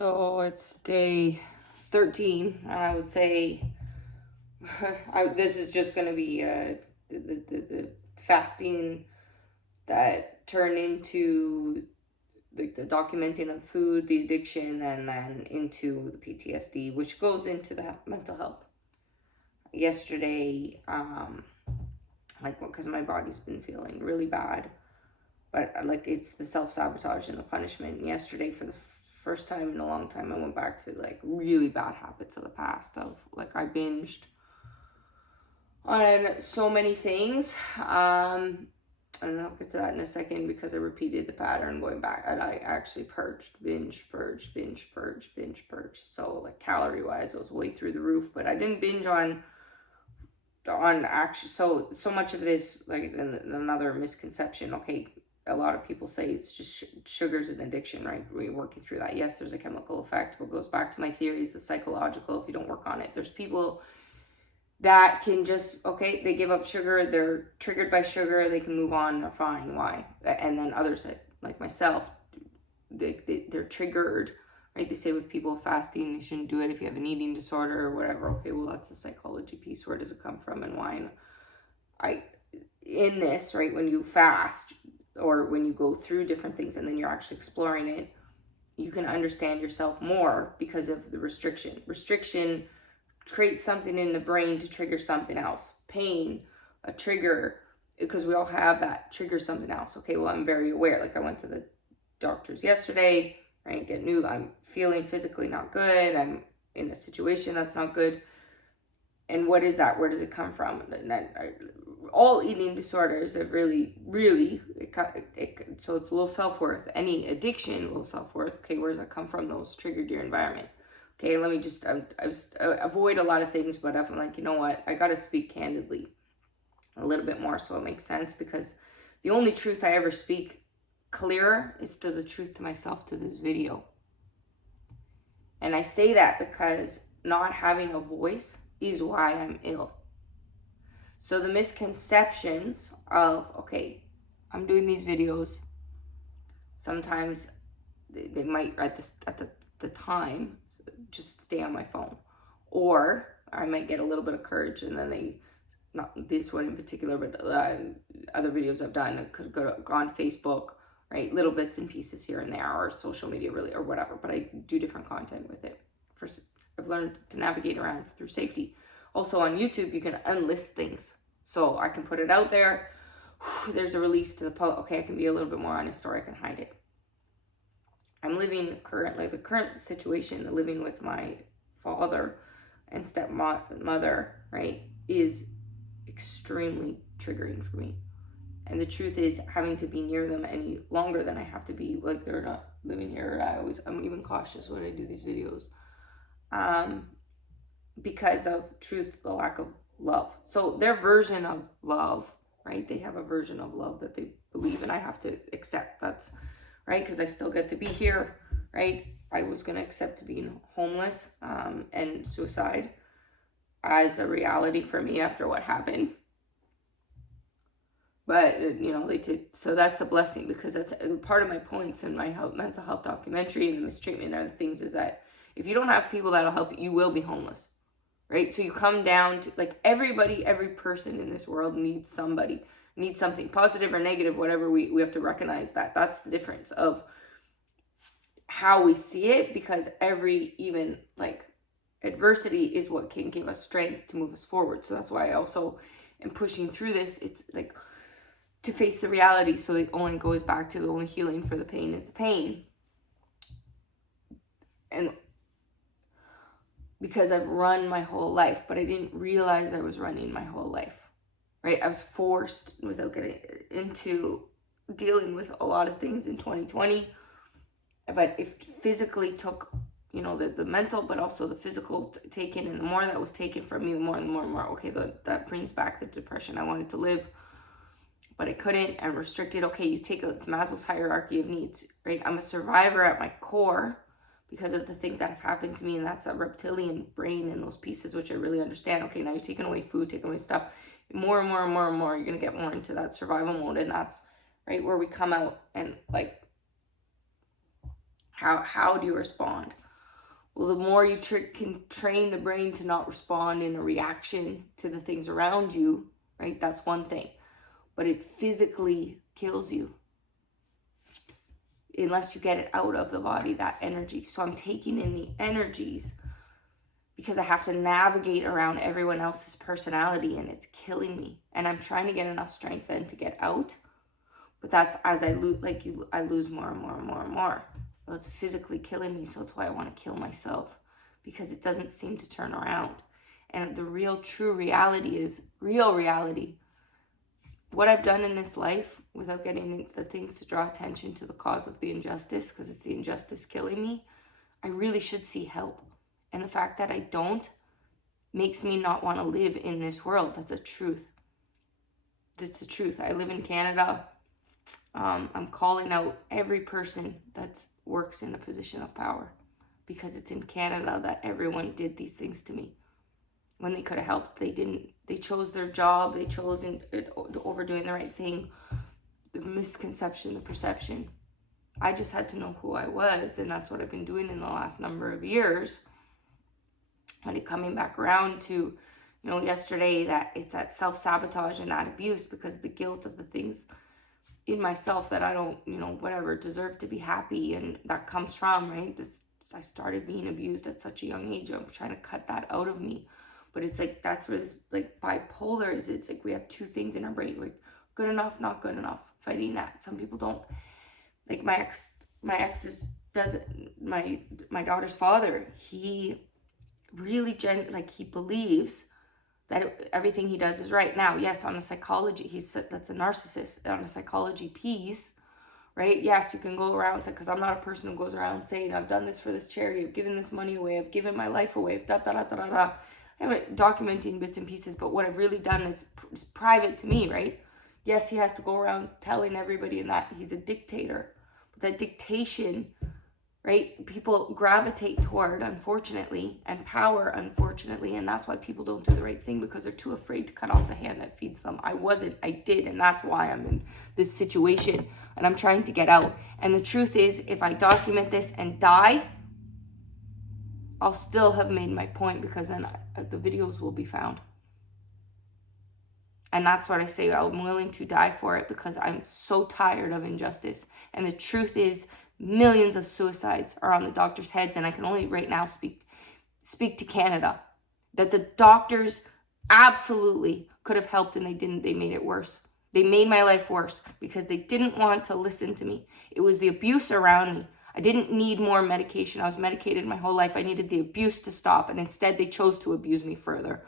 So it's day 13, and I would say this is just going to be the fasting that turned into the documenting of food, the addiction, and then into the PTSD, which goes into the mental health. Yesterday, because my body's been feeling really bad, but like it's the self-sabotage and the punishment. And yesterday, for the first time in a long time, I went back to like really bad habits of the past. Of like I binged on so many things, and I'll get to that in a second because I repeated the pattern going back. And I actually purged, binge, purge, binge, purge, binge, purge. So like calorie wise, it was way through the roof. But I didn't binge on actually. So much of this, like another misconception. Okay, a lot of people say it's just sugar's an addiction, right? We're working through that. Yes, there's a chemical effect. What goes back to my theories, the psychological, if you don't work on it. There's people that can just, okay, they give up sugar, they're triggered by sugar, they can move on, they're fine. Why? And then others, like myself, they're triggered, right? They say with people fasting, they shouldn't do it if you have an eating disorder or whatever. Okay, well, that's the psychology piece. Where does it come from and why? And in this, right, when you fast or when you go through different things and then you're actually exploring it, you can understand yourself more because of the restriction. Restriction create something in the brain to trigger something else. Pain, a trigger, because we all have that, triggers something else. Okay, well, I'm very aware. Like I went to the doctors yesterday, right? I'm feeling physically not good. I'm in a situation that's not good. And what is that? Where does it come from? All eating disorders have really, so it's low self-worth. Any addiction, low self-worth. Okay, where does that come from? Those triggered your environment. Okay, let me just, I avoid a lot of things, but I'm like, you know what? I got to speak candidly a little bit more so it makes sense, because the only truth I ever speak clearer is to the truth to myself, to this video. And I say that because not having a voice is why I'm ill. So the misconceptions of, okay, I'm doing these videos, sometimes they might at the time just stay on my phone, or I might get a little bit of courage and then not this one in particular, but other videos I've done, it could go on Facebook, right? Little bits and pieces here and there, or social media really, or whatever, but I do different content with it. I've learned to navigate around through safety. Also on YouTube, you can unlist things. So I can put it out there. There's a release to the public. Okay, I can be a little bit more honest, or I can hide it. I'm living the current situation, living with my father and stepmother, right, is extremely triggering for me. And the truth is, having to be near them any longer than I have to be, like they're not living here. I'm even cautious when I do these videos, because of truth, the lack of love. So their version of love, right? They have a version of love that they believe, and I have to accept that's right, because I still get to be here, right? I was going to accept being homeless and suicide as a reality for me after what happened. But, so that's a blessing, because that's part of my points in my mental health documentary and the mistreatment and other things is that if you don't have people that'll help you, you will be homeless, right? So you come down to, like, every person in this world needs somebody, needs something positive or negative, whatever. We have to recognize that. That's the difference of how we see it, because even like adversity is what can give us strength to move us forward. So that's why I also am pushing through this. It's like to face the reality. So it only goes back to the only healing for the pain is the pain. And because I've run my whole life, but I didn't realize I was running my whole life, right? I was forced, without getting into dealing with a lot of things in 2020, but it physically took, the mental, but also the physical taken, and the more that was taken from me, the more and more, okay, that brings back the depression. I wanted to live, but I couldn't. I'm restricted. Okay, you take it's Maslow's hierarchy of needs, right? I'm a survivor at my core because of the things that have happened to me, and that's that reptilian brain and those pieces, which I really understand. Okay, now you're taking away food, taking away stuff, more and more, you're going to get more into that survival mode, and that's, right, where we come out and, like, how do you respond? Well, the more you can train the brain to not respond in a reaction to the things around you, right? That's one thing. But it physically kills you unless you get it out of the body, that energy. So I'm taking in the energies because I have to navigate around everyone else's personality, and it's killing me. And I'm trying to get enough strength then to get out. But that's as I lose, I lose more and more and more and more. Well, it's physically killing me, so it's why I want to kill myself, because it doesn't seem to turn around. And the real, true reality is real reality. What I've done in this life, without getting into the things to draw attention to the cause of the injustice, because it's the injustice killing me, I really should see help. And the fact that I don't makes me not want to live in this world. That's a truth. That's the truth. I live in Canada. I'm calling out every person that works in a position of power, because it's in Canada that everyone did these things to me. When they could have helped, they didn't. They chose their job. They chose over doing the right thing. The misconception, the perception. I just had to know who I was, and that's what I've been doing in the last number of years. And it coming back around to, yesterday, that it's that self-sabotage and that abuse, because the guilt of the things in myself that I don't, deserve to be happy, and that comes from, right? I started being abused at such a young age. I'm trying to cut that out of me. But it's like, that's where this bipolar is. It's like we have two things in our brain. We're good enough, not good enough. Fighting that. Some people don't. Like my ex my daughter's father, he really he believes that everything he does is right. Now, yes, on a psychology, that's a narcissist. On a psychology piece, right? Yes, you can go around, because I'm not a person who goes around saying, I've done this for this charity, I've given this money away, I've given my life away, I'm documenting bits and pieces, but what I've really done is private to me, right? Yes, he has to go around telling everybody in that he's a dictator. But that dictation, right, people gravitate toward, unfortunately, and power, unfortunately, and that's why people don't do the right thing, because they're too afraid to cut off the hand that feeds them. I did, and that's why I'm in this situation, and I'm trying to get out. And the truth is, if I document this and die, I'll still have made my point, because then the videos will be found. And that's what I say. I'm willing to die for it, because I'm so tired of injustice. And the truth is, millions of suicides are on the doctors' heads. And I can only right now speak to Canada. That the doctors absolutely could have helped, and they didn't. They made it worse. They made my life worse, because they didn't want to listen to me. It was the abuse around me. I didn't need more medication. I was medicated my whole life. I needed the abuse to stop, and instead they chose to abuse me further.